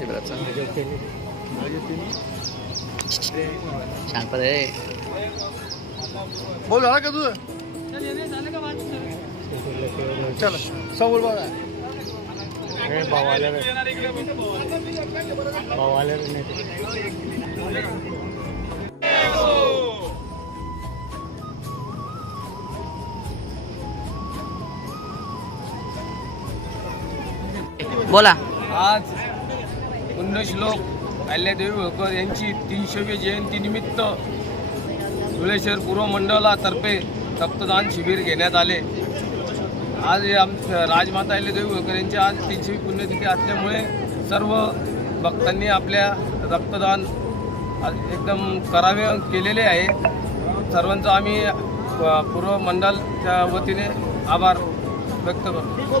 ना शांत रे बोल झाला का तुझं? चल समोर बघा. बोला. आज पुण्यश्लोक अहिल्यादेवी होळकर यांची तीनशेवी जयंती निमित्त धुळे शहर पूर्व मंडळातर्फे रक्तदान शिबिर घेण्यात आले. आज आम राजमाता अहिल्यादेवी होळकर यांची आज तीनशेवी पुण्यतिथी असल्यामुळे सर्व भक्तांनी आपल्या रक्तदान एकदम करावे केलेले आहे. सर्वांचं आम्ही पूर्व मंडळच्या वतीने आभार व्यक्त करतो.